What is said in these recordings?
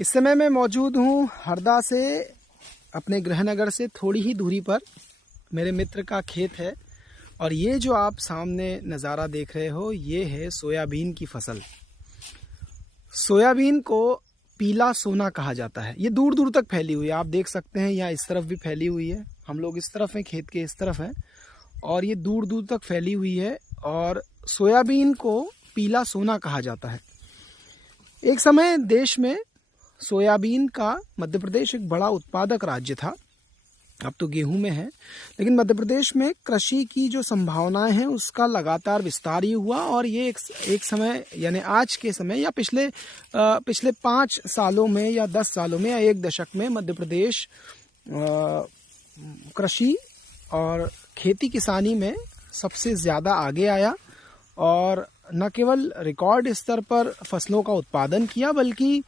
इस समय मैं मौजूद हूँ हरदा से, अपने गृहनगर से थोड़ी ही दूरी पर मेरे मित्र का खेत है। और ये जो आप सामने नज़ारा देख रहे हो, ये है सोयाबीन की फसल। सोयाबीन को पीला सोना कहा जाता है। ये दूर दूर तक फैली हुई है, आप देख सकते हैं। यहाँ इस तरफ भी फैली हुई है, हम लोग इस तरफ हैं, खेत के इस तरफ हैं, और ये दूर दूर तक फैली हुई है। और सोयाबीन को पीला सोना कहा जाता है। एक समय देश में सोयाबीन का मध्य प्रदेश एक बड़ा उत्पादक राज्य था। अब तो गेहूं में है, लेकिन मध्य प्रदेश में कृषि की जो संभावनाएं हैं उसका लगातार विस्तार ही हुआ। और ये एक समय, यानी आज के समय या पिछले 5 सालों में या 10 सालों में या 1 दशक में मध्य प्रदेश कृषि और खेती किसानी में सबसे ज़्यादा आगे आया। और न केवल रिकॉर्ड स्तर पर फसलों का उत्पादन किया, बल्कि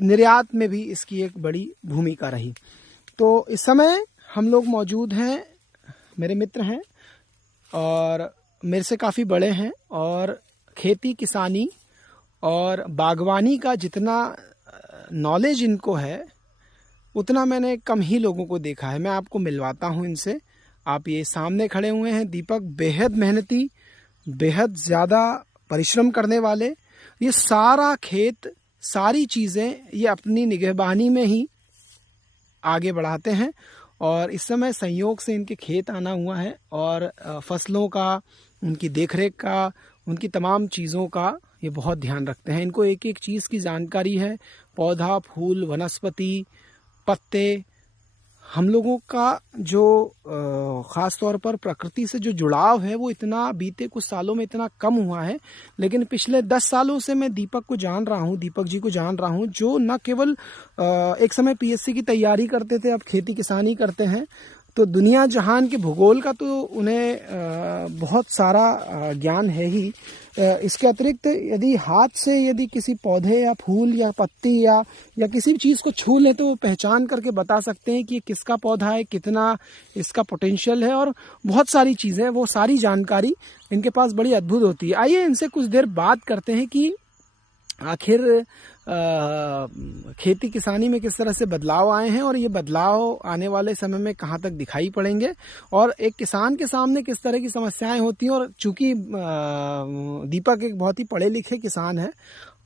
निर्यात में भी इसकी एक बड़ी भूमिका रही। तो इस समय हम लोग मौजूद हैं, मेरे मित्र हैं और मेरे से काफ़ी बड़े हैं, और खेती किसानी और बागवानी का जितना नॉलेज इनको है उतना मैंने कम ही लोगों को देखा है। मैं आपको मिलवाता हूं इनसे। आप ये सामने खड़े हुए हैं दीपक, बेहद मेहनती, बेहद ज़्यादा परिश्रम करने वाले। ये सारा खेत, सारी चीज़ें ये अपनी निगहबानी में ही आगे बढ़ाते हैं। और इस समय संयोग से इनके खेत आना हुआ है, और फसलों का, उनकी देखरेख का, उनकी तमाम चीज़ों का ये बहुत ध्यान रखते हैं। इनको एक एक चीज़ की जानकारी है, पौधा, फूल, वनस्पति, पत्ते। हम लोगों का जो ख़ास तौर पर प्रकृति से जो जुड़ाव है वो इतना बीते कुछ सालों में इतना कम हुआ है। लेकिन पिछले 10 सालों से मैं दीपक को जान रहा हूँ, दीपक जी को जान रहा हूँ, जो न केवल एक समय पीएससी की तैयारी करते थे, अब खेती किसानी करते हैं। तो दुनिया जहान के भूगोल का तो उन्हें बहुत सारा ज्ञान है ही। इसके अतिरिक्त यदि हाथ से यदि किसी पौधे या फूल या पत्ती या किसी भी चीज़ को छू लें तो वो पहचान करके बता सकते हैं कि ये किसका पौधा है, कितना इसका पोटेंशियल है, और बहुत सारी चीज़ें, वो सारी जानकारी इनके पास बड़ी अद्भुत होती है। आइए इनसे कुछ देर बात करते हैं कि आखिर खेती किसानी में किस तरह से बदलाव आए हैं, और ये बदलाव आने वाले समय में कहाँ तक दिखाई पड़ेंगे, और एक किसान के सामने किस तरह की समस्याएं होती हैं। और चूंकि दीपक एक बहुत ही पढ़े लिखे किसान हैं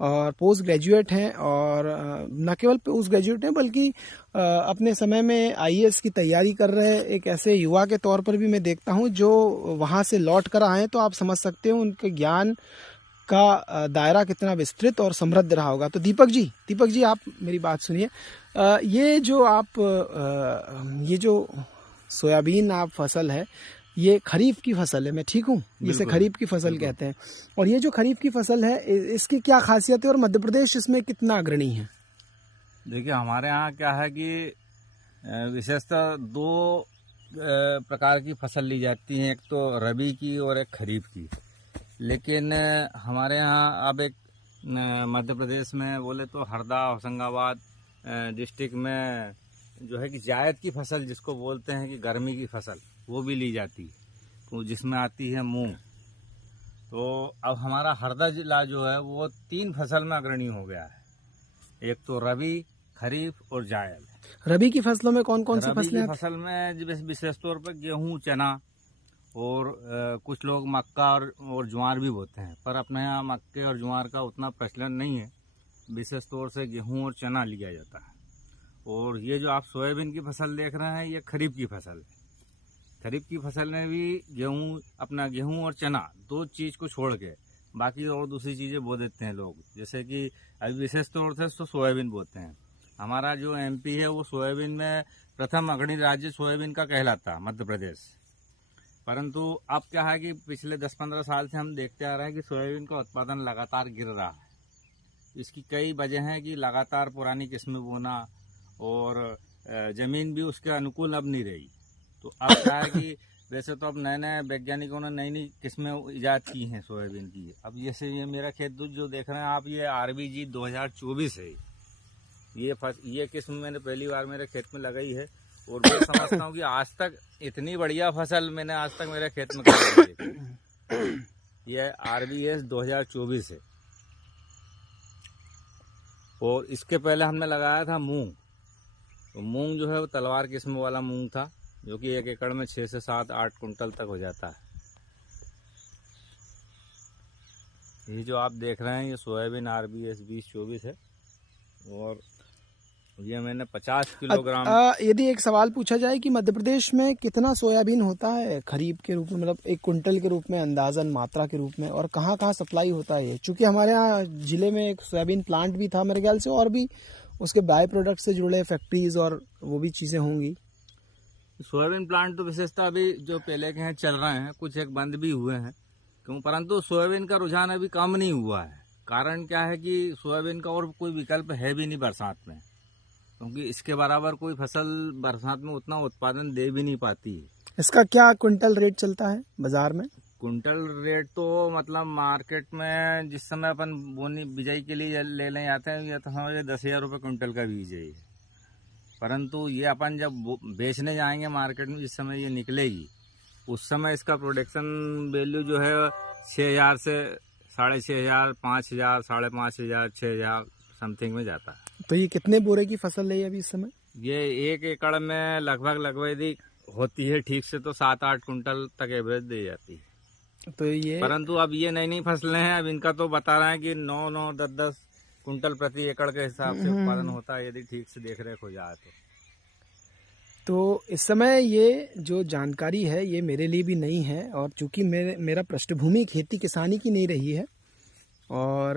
और पोस्ट ग्रेजुएट हैं, और न केवल पोस्ट ग्रेजुएट हैं बल्कि अपने समय में आईएएस की तैयारी कर रहे एक ऐसे युवा के तौर पर भी मैं देखता हूँ जो वहाँ से लौट कर आए। तो आप समझ सकते हो उनके ज्ञान का दायरा कितना विस्तृत और समृद्ध रहा होगा। तो दीपक जी आप मेरी बात सुनिए। ये जो सोयाबीन आप फसल है, ये खरीफ की फसल है, मैं ठीक हूँ? जिसे खरीफ की फसल कहते हैं। और ये जो खरीफ की फसल है, इसकी क्या खासियत है और मध्य प्रदेश इसमें कितना अग्रणी है? देखिए, हमारे यहाँ क्या है कि विशेषतः 2 प्रकार की फसल ली जाती हैं, एक तो रबी की और एक खरीफ की। लेकिन हमारे यहाँ अब एक मध्य प्रदेश में बोले तो हरदा, होशंगाबाद डिस्ट्रिक्ट में जो है कि जायद की फसल, जिसको बोलते हैं कि गर्मी की फसल, वो भी ली जाती है, तो जिसमें आती है मूंग। तो अब हमारा हरदा जिला जो है वो 3 फसल में अग्रणी हो गया है, एक तो रबी, खरीफ और जायद। रबी की फसलों में कौन कौन सी फसलें? फसल में विशेष तौर पर गेहूँ, चना और कुछ लोग मक्का और ज्वार भी बोते हैं, पर अपने यहाँ मक्के और ज्वार का उतना प्रचलन नहीं है। विशेष तौर से गेहूं और चना लिया जाता है। और ये जो आप सोयाबीन की फसल देख रहे हैं, ये खरीफ की फसल है। खरीफ की फसल में भी गेहूं और चना 2 चीज़ को छोड़ के बाकी और दूसरी चीज़ें बो देते हैं लोग। जैसे कि अभी विशेष तौर से तो सोयाबीन बोते हैं। हमारा जो एमपी है वो सोयाबीन में प्रथम अग्रणी राज्य सोयाबीन का कहलाता, मध्य प्रदेश। परंतु अब क्या है कि पिछले 10-15 साल से हम देखते आ रहे हैं कि सोयाबीन का उत्पादन लगातार गिर रहा है। इसकी कई वजह हैं कि लगातार पुरानी किस्में बोना, और ज़मीन भी उसके अनुकूल अब नहीं रही। तो अब क्या है कि वैसे तो अब नए वैज्ञानिकों ने नई किस्में ईजाद की हैं सोयाबीन की। अब जैसे ये मेरा खेत जो देख रहे हैं आप, ये RBG 2024 है। ये किस्म मैंने पहली बार मेरे खेत में लगाई है, और मैं समझता हूँ कि आज तक इतनी बढ़िया फसल मैंने आज तक मेरे खेत में कभी नहीं देखी। ये RBS 2024 है। और इसके पहले हमने लगाया था मूंग। तो मूंग जो है वो तलवार किस्म वाला मूंग था, जो कि 1 एकड़ में 6 से 7-8 कुंटल तक हो जाता है। ये जो आप देख रहे हैं ये सोयाबीन RBS 2024 है, और ये मैंने 50 किलोग्राम। यदि एक सवाल पूछा जाए कि मध्य प्रदेश में कितना सोयाबीन होता है खरीफ के रूप में, मतलब 1 कुंटल के रूप में, अंदाजन मात्रा के रूप में, और कहाँ कहाँ सप्लाई होता है? चूंकि हमारे यहाँ जिले में एक सोयाबीन प्लांट भी था मेरे ख्याल से, और भी उसके बाय प्रोडक्ट से जुड़े फैक्ट्रीज और वो भी चीज़ें होंगी। सोयाबीन प्लांट तो विशेषता अभी जो पहले के हैं चल रहे हैं, कुछ एक बंद भी हुए हैं, क्यों, परंतु सोयाबीन का रुझान अभी कम नहीं हुआ है। कारण क्या है कि सोयाबीन का और कोई विकल्प है भी नहीं बरसात में, क्योंकि इसके बराबर कोई फसल बरसात में उतना उत्पादन दे भी नहीं पाती है। इसका क्या क्विंटल रेट चलता है बाजार में? कुंटल रेट तो मतलब मार्केट में जिस समय अपन बोनी बिजाई के लिए लेने आते हैं, ये तो समझिए 10,000 रुपये कुंटल का बीज है ये। परंतु ये अपन जब बेचने जाएंगे मार्केट में, जिस समय ये निकलेगी, उस समय इसका प्रोडक्शन वैल्यू जो है 6,000 से 6,500, 5,000, 5,500, 6,000 समथिंग में जाता है। तो ये कितने बोरे की फसल है अभी इस समय? ये 1 एकड़ में लगभग यदि होती है ठीक से तो 7-8 कुंटल तक एवरेज दे जाती है। तो ये, परंतु अब ये नई फसलें हैं, अब इनका तो बता रहे हैं कि 9-9, 10-10 कुंटल प्रति एकड़ के हिसाब से उत्पादन होता है, यदि ठीक से देख रेख हो जाए तो इस समय ये जो जानकारी है ये मेरे लिए भी नहीं है, और चूंकि मेरा पृष्ठभूमि खेती किसानी की नहीं रही है, और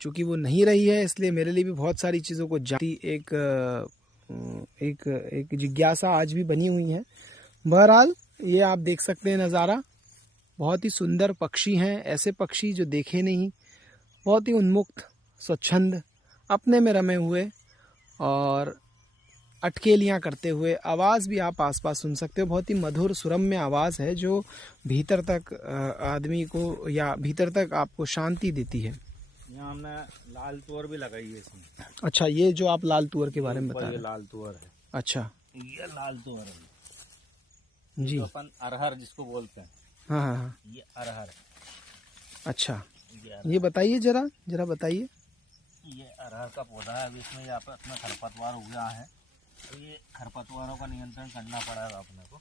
चूंकि वो नहीं रही है, इसलिए मेरे लिए भी बहुत सारी चीज़ों को जानती एक जिज्ञासा आज भी बनी हुई है। बहरहाल ये आप देख सकते हैं नज़ारा, बहुत ही सुंदर पक्षी हैं, ऐसे पक्षी जो देखे नहीं, बहुत ही उन्मुक्त, स्वच्छंद, अपने में रमे हुए और अटकेलियाँ करते हुए। आवाज़ भी आप आसपास सुन सकते हो, बहुत ही मधुर सुरम्य आवाज़ है जो भीतर तक आदमी को, या भीतर तक आपको शांति देती है। यहाँ हमने लाल तुअर भी लगाई है इसमें। अच्छा, ये जो आप लाल तुअर के बारे में बता रहे हैं, लाल तुअर है। अच्छा, ये लाल तुअर है जी, तो अपन अरहर जिसको बोलते हैं। हाँ हाँ हाँ, ये अरहर है। अच्छा, ये बताइए, जरा बताइए। ये अरहर का पौधा है। अभी इसमें यहाँ पर अपना खरपतवार उगा है, तो ये खरपतवारों का नियंत्रण करना पड़ेगा अपने को।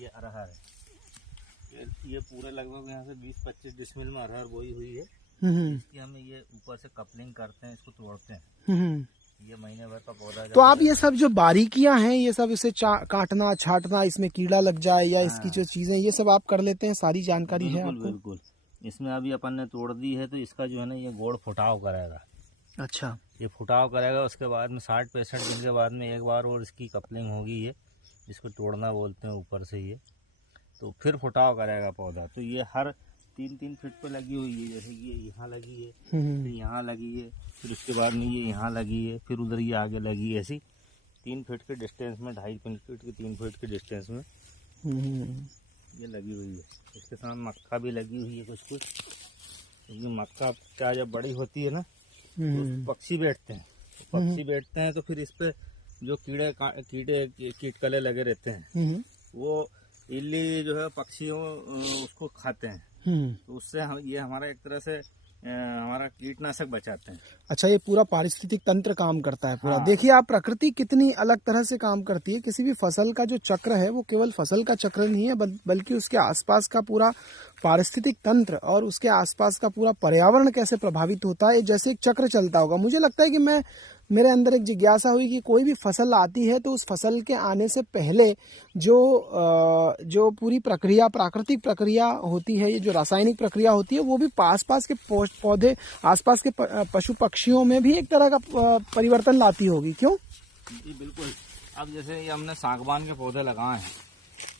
ये अरहर है, ये पूरे लगभग यहाँ से 20-25 डिसमिल में अरहर बोई हुई है। इसकी हमें ये ऊपर से कपलिंग करते हैं, इसको तोड़ते हैं। ये महीने भर का पौधा। तो आप ये सब जो बारीकियां हैं, ये सब इसे काटना छाटना, इसमें कीड़ा लग जाए या इसकी जो चीजें, ये सब आप कर लेते हैं, सारी जानकारी है आपको? बिल्कुल। इसमें अभी अपन ने तोड़ दी है, तो इसका जो है ना ये गोड़ फुटाव करेगा। अच्छा, ये फुटाव करेगा, उसके बाद में 60-65 दिन के बाद में एक बार और इसकी कपलिंग होगी, ये जिसको तोड़ना बोलते हैं ऊपर से, ये तो फिर फुटाव करेगा पौधा। तो ये हर 3-3 फीट पे लगी हुई है, जैसे कि ये यहाँ लगी है, फिर यहाँ लगी है, फिर उसके बाद में ये यहाँ लगी है, फिर उधर ये आगे लगी है, ऐसी 3 फीट के डिस्टेंस में, 2.5 फीट के 3 फीट के डिस्टेंस में ये लगी हुई है। इसके साथ मक्का भी लगी हुई है कुछ, क्योंकि मक्का क्या जब बड़ी होती है ना, तो पक्षी बैठते हैं, तो फिर इस पे जो कीटकले लगे रहते हैं, वो इल्ली जो है पक्षियों उसको खाते हैं, तो उससे ये हमारा एक तरह से हमारा कीटनाशक बचाते हैं। अच्छा, ये पूरा पारिस्थितिक तंत्र काम करता है पूरा। हाँ। देखिए आप, प्रकृति कितनी अलग तरह से काम करती है। किसी भी फसल का जो चक्र है वो केवल फसल का चक्र नहीं है, बल्कि उसके आसपास का पूरा पारिस्थितिक तंत्र और उसके आसपास का पूरा पर्यावरण कैसे प्रभावित होता है, जैसे एक चक्र चलता होगा। मुझे लगता है कि मेरे अंदर एक जिज्ञासा हुई कि कोई भी फसल आती है तो उस फसल के आने से पहले जो पूरी प्रक्रिया, प्राकृतिक प्रक्रिया होती है, ये जो रासायनिक प्रक्रिया होती है, वो भी आसपास के पौधे, आसपास के पशु पक्षियों में भी एक तरह का परिवर्तन लाती होगी, क्यों? जी बिल्कुल। अब जैसे ये हमने सागवान के पौधे लगाए हैं,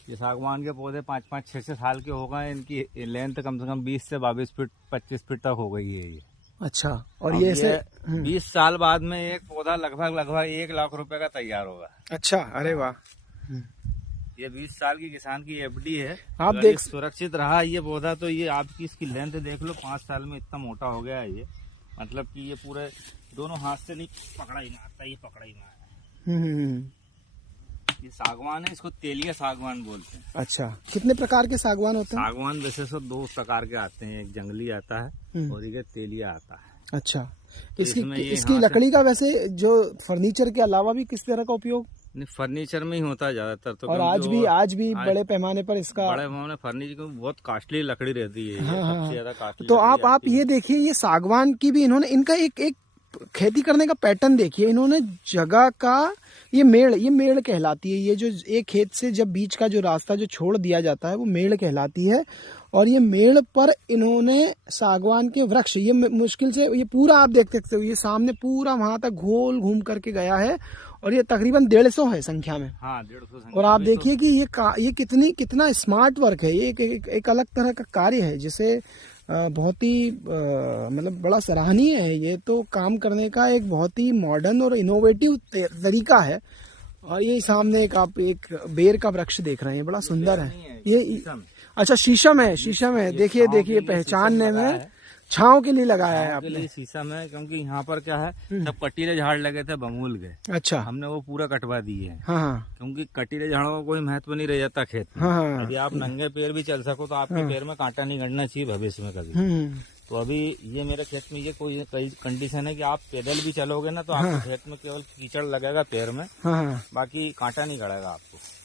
ये सागवान के पौधे 5-5, 6-6 साल के हो गए, इनकी लेंथ कम से कम 20 से 22 फीट, 25 फीट तक हो गई है ये। अच्छा, और ये ऐसे 20 साल बाद में एक पौधा लगभग 1 लाख रुपए का तैयार होगा। अच्छा, अरे वाह। ये 20 साल की किसान की एफडी है। आप देख, सुरक्षित रहा ये पौधा, तो ये आपकी इसकी लेंथ देख लो, 5 साल में इतना मोटा हो गया है ये। मतलब कि ये पूरे दोनों हाथ से नहीं पकड़ा ही ना आता, ये पकड़ा ही ना। ये सागवान है, इसको तेलिया सागवान बोलते हैं। अच्छा, कितने प्रकार के सागवान होते हैं? सागवान वैसे तो 2 प्रकार के आते हैं, एक जंगली आता है और एक तेलिया आता है। अच्छा, इसमें ये इसकी यहाँ से- लकड़ी का वैसे जो फर्नीचर के अलावा भी किस तरह का उपयोग? नहीं, फर्नीचर में ही होता है ज्यादातर तो, और क्योंकि आज भी बड़े पैमाने पर इसका बड़े पैमाने फर्नीचर की बहुत कॉस्टली लकड़ी रहती है, ये हाँ, हाँ, सबसे ज्यादा कॉस्टली। तो आप ये देखिए, ये सागवान की भी इन्होंने इनका एक खेती करने का पैटर्न देखिए। इन्होंने जगह का ये मेड़ कहलाती है। ये जो एक खेत से जब बीच का जो रास्ता जो छोड़ दिया जाता है वो मेड़ कहलाती है। और ये मेड़ पर इन्होंने सागवान के वृक्ष, ये मुश्किल से ये पूरा आप देख सकते हो, ये सामने पूरा वहां तक गोल घूम करके गया है। और ये तकरीबन 150 है संख्या में। हाँ, 150। और आप देखिए कि ये कितना स्मार्ट वर्क है। ये एक अलग तरह का कार्य है, जिसे बहुत ही मतलब बड़ा सराहनीय है। ये तो काम करने का एक बहुत ही मॉडर्न और इनोवेटिव तरीका है। और ये सामने आप एक बेर का वृक्ष देख रहे हैं, बड़ा सुंदर है ये। अच्छा, शीशम है। देखिए पहचानने में छांव के लिए लगाया है आपने। शीशम है, क्योंकि यहाँ पर क्या है, सब कटीले झाड़ लगे थे बमूल के। अच्छा, हमने वो पूरा कटवा दिए हैं। हाँ, क्योंकि कटीले झाड़ों का कोई महत्व नहीं रह जाता खेत में। हाँ, यदि आप नंगे पैर भी चल सको तो आपके पैर में कांटा नहीं गड़ना चाहिए भविष्य में कभी। तो अभी ये मेरे खेत में ये कोई कंडीशन है कि आप पैदल भी चलोगे ना तो आपके खेत में केवल कीचड़ लगेगा पैर में, हाँ, बाकी कांटा नहीं गड़ेगा आपको।